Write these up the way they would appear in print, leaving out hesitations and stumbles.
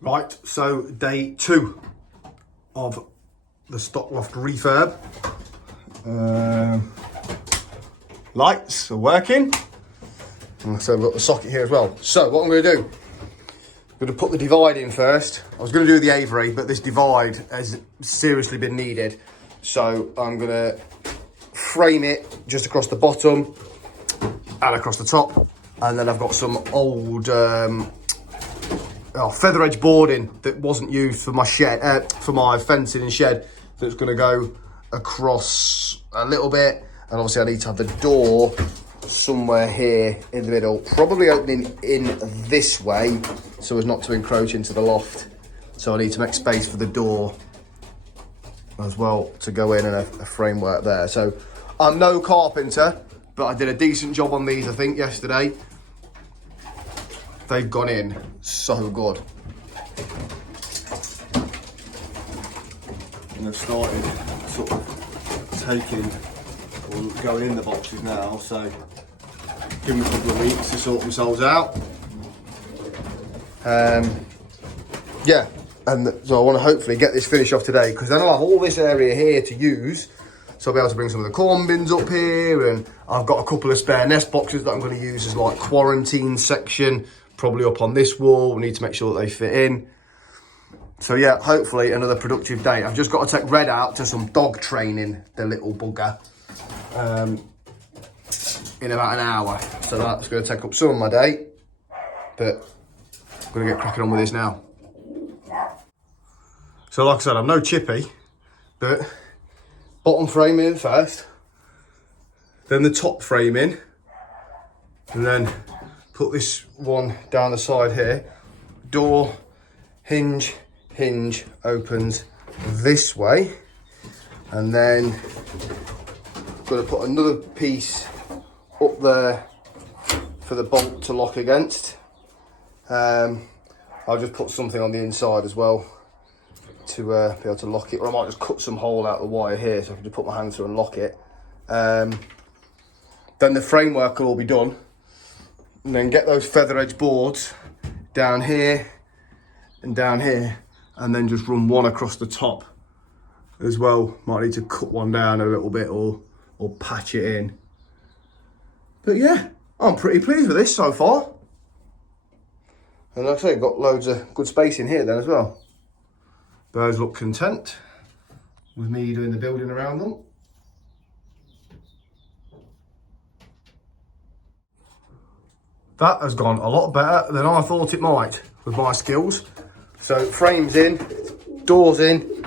Right, so day 2 of the stock loft refurb. Lights are working. And so I've got the socket here as well. So what I'm going to do, I'm going to put the divide in first. I was going to do the Avery, but this divide has seriously been needed. So I'm going to frame it just across the bottom and across the top. And then I've got some old feather edge boarding that wasn't used for my shed, for my fencing and shed, that's going to go across a little bit. And obviously I need to have the door somewhere here in the middle, probably opening in this way so as not to encroach into the loft. So I need to make space for the door as well to go in, and a framework there. So I'm no carpenter, but I did a decent job on these, I think, yesterday. They've gone in so good. And they've started sort of taking or going in the boxes now, so give them a couple of weeks to sort themselves out. Yeah, and so I want to hopefully get this finished off today, because then I'll have all this area here to use. So I'll be able to bring some of the corn bins up here, and I've got a couple of spare nest boxes that I'm going to use as like quarantine section, probably up on this wall. We need to make sure that they fit in. So yeah, hopefully another productive day. I've just got to take Red out to some dog training, the little bugger, in about an hour. So that's going to take up some of my day, but I'm going to get cracking on with this now. So like I said, I'm no chippy, but bottom frame in first, then the top frame in, and then put this one down the side here. Door, hinge opens this way, and then I'm going to put another piece up there for the bolt to lock against. I'll just put something on the inside as well to be able to lock it, or I might just cut some hole out the wire here so I can just put my hand through and lock it. Then the framework will all be done, and then get those feather edge boards down here and down here, and then just run one across the top as well. Might need to cut one down a little bit or patch it in. But yeah, I'm pretty pleased with this so far. And like I say, got loads of good space in here then as well. Birds look content with me doing the building around them. That has gone a lot better than I thought it might with my skills. So frames in, doors in,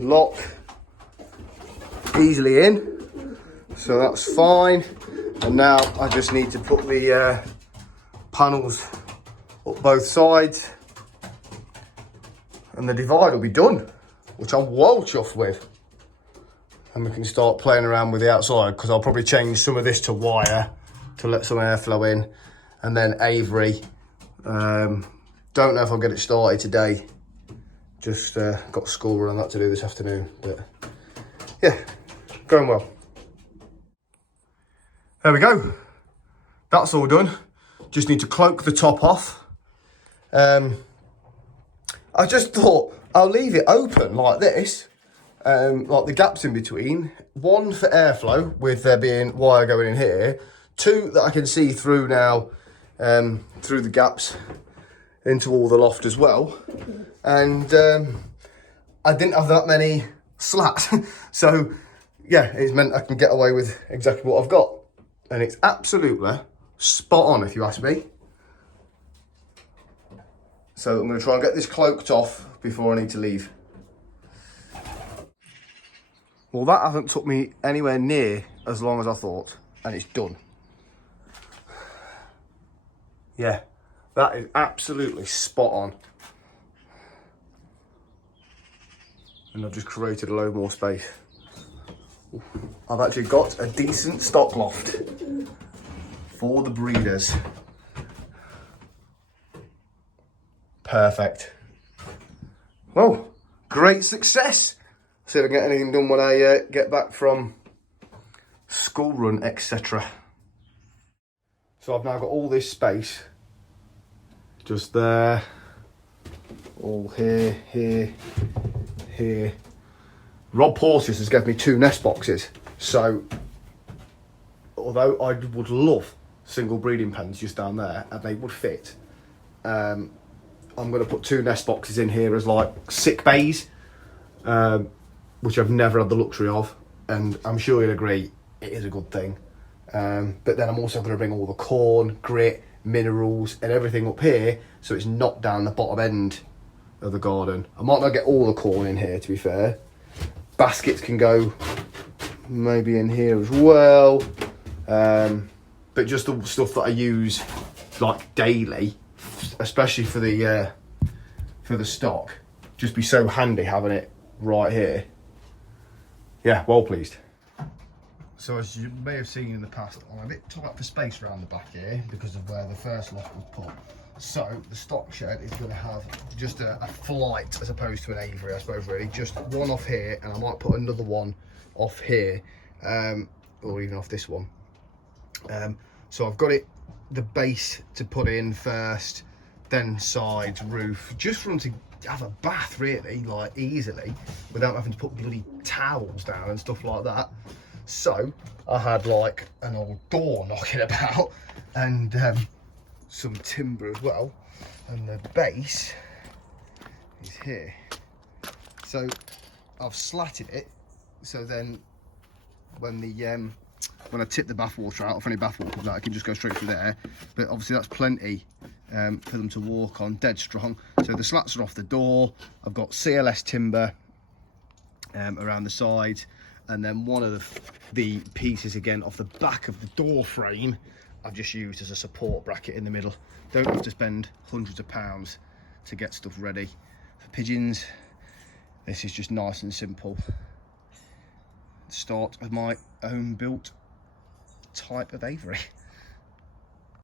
lock easily in. So that's fine. And now I just need to put the panels up both sides, and the divide will be done, which I'm well chuffed with. And we can start playing around with the outside, because I'll probably change some of this to wire to let some airflow in, and then Avery. Don't know if I'll get it started today. Just got school run that to do this afternoon, but yeah, going well. There we go. That's all done. Just need to cloak the top off. I just thought I'll leave it open like this, like the gaps in between. One for airflow, with there being wire going in here. Two that I can see through now, through the gaps into all the loft as well. And I didn't have that many slats. So yeah, it's meant I can get away with exactly what I've got. And it's absolutely spot on, if you ask me. So I'm going to try and get this cloaked off before I need to leave. Well, that hasn't took me anywhere near as long as I thought, and it's done. Yeah, that is absolutely spot on. And I've just created a load more space. I've actually got a decent stock loft for the breeders. Perfect. Well, great success. See if I can get anything done when I get back from school run, etc. So I've now got all this space just there, all here, here, here. Rob Porteous has given me 2 nest boxes, so although I would love single breeding pens just down there and they would fit, I'm going to put 2 nest boxes in here as like sick bays, which I've never had the luxury of, and I'm sure you'll agree it is a good thing. But then I'm also going to bring all the corn, grit, minerals and everything up here, so it's not down the bottom end of the garden. I might not get all the corn in here, to be fair. Baskets can go maybe in here as well, but just the stuff that I use like daily, especially for the stock, just be so handy having it right here. Yeah, well pleased. So as you may have seen in the past, I'm a bit tight up for space around the back here because of where the first loft was put. So the stock shed is going to have just a flight as opposed to an aviary, I suppose, really. Just one off here, and I might put another one off here, or even off this one. So I've got the base to put in first, then sides, roof, just for them to have a bath really, like easily, without having to put bloody towels down and stuff like that. So I had like an old door knocking about and some timber as well, and the base is here. So I've slatted it, so then when I tip the bathwater out, if any bathwater comes out, I can just go straight through there. But obviously that's plenty for them to walk on, dead strong. So the slats are off the door. I've got CLS timber around the sides, and then one of the pieces again off the back of the door frame I've just used as a support bracket in the middle. Don't have to spend hundreds of pounds to get stuff ready. For pigeons, this is just nice and simple. Start of my own built type of aviary.